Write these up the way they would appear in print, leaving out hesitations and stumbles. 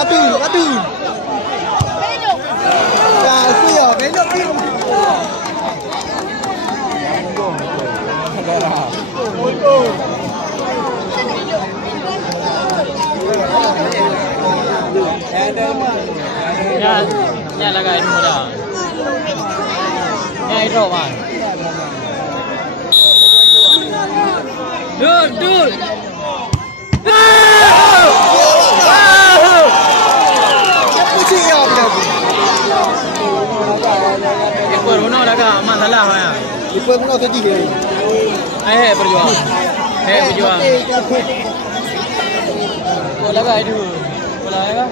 Ratu. Ya, aku ya, belok ni. Ya lagay mo lang. Ya ito man. Dur. Ipur puno laga masalah ya. Ipur puno tadi ke. Berjuang. Laga itu. Bola ya.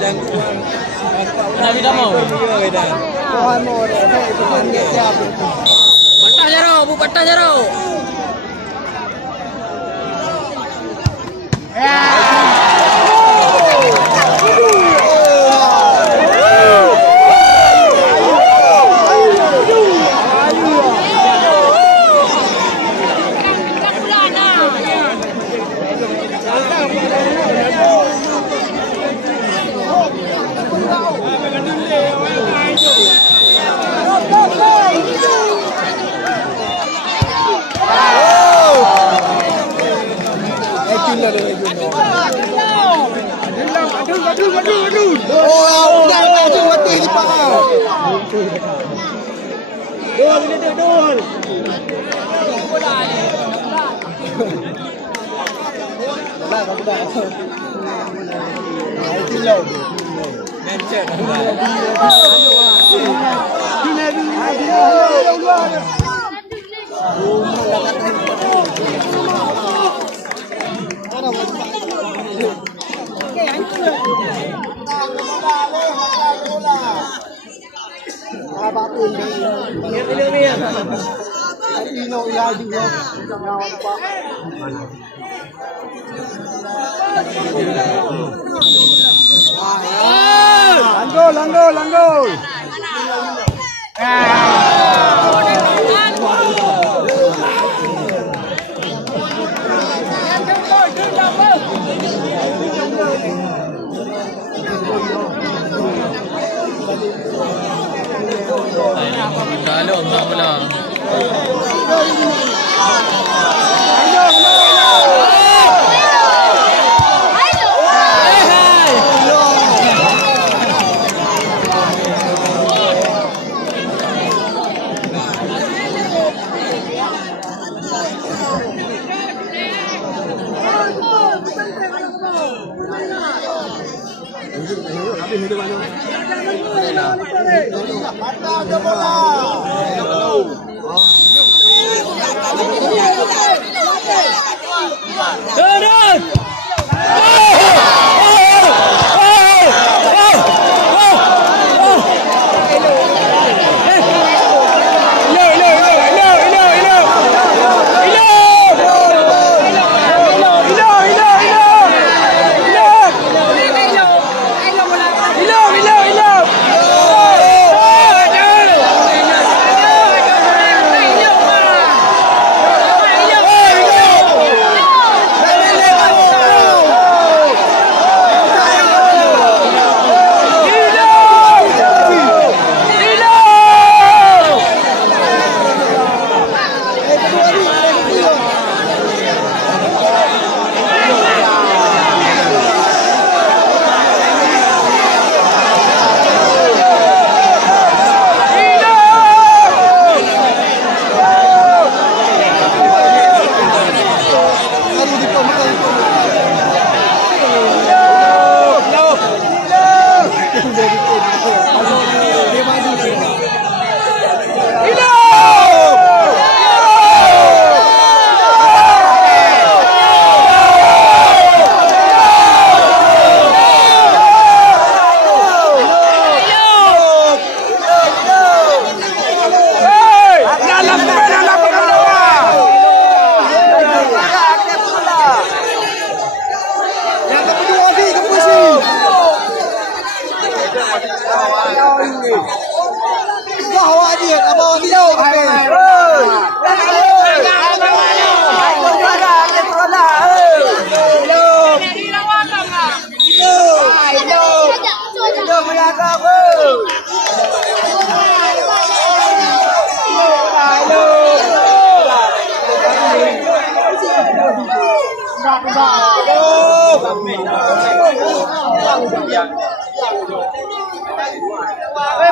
Dan Nabi dah mau. Tuhan mau deh. Betul dia siap. Patah jaro. Aduh. Oh, jangan mati di pangau. Dol. Bola ni. Langgol. Dalo bola. Patah ke bola.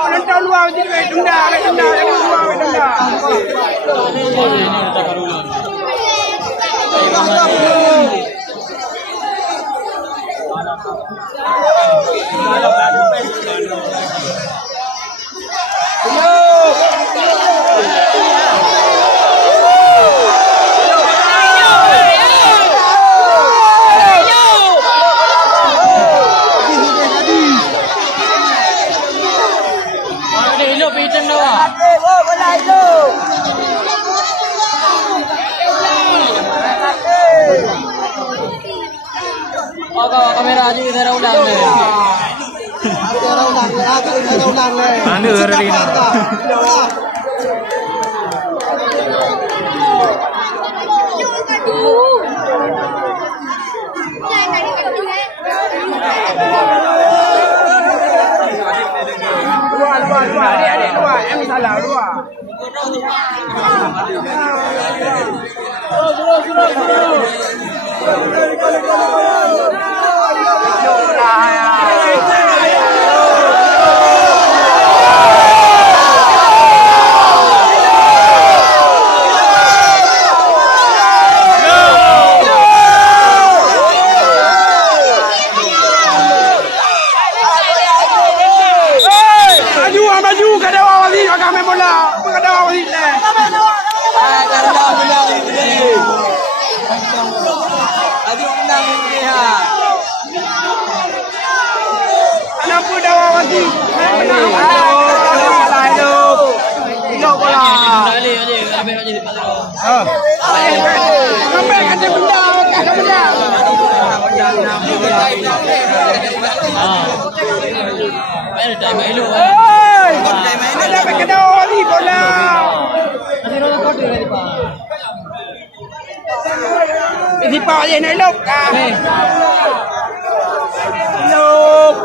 Penonton luar jadi denda, denda. Kamera aja iधर ulang ले इधर उलांग ले Mana ada ini? Dua, adik dua, em salah dua. Maju, kada awal ni, kami bola, kada awal ni. Karena menang ini. Adi menang ini ha. Anak pun dah awal ni. Menang. Hidup bola. Ali, kami aja di padro. Sampai kata benda, kata benda. Main time main Ada kada awal ni bola. Di bawah je nak elok. Elok.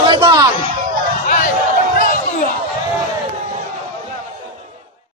Kai bang.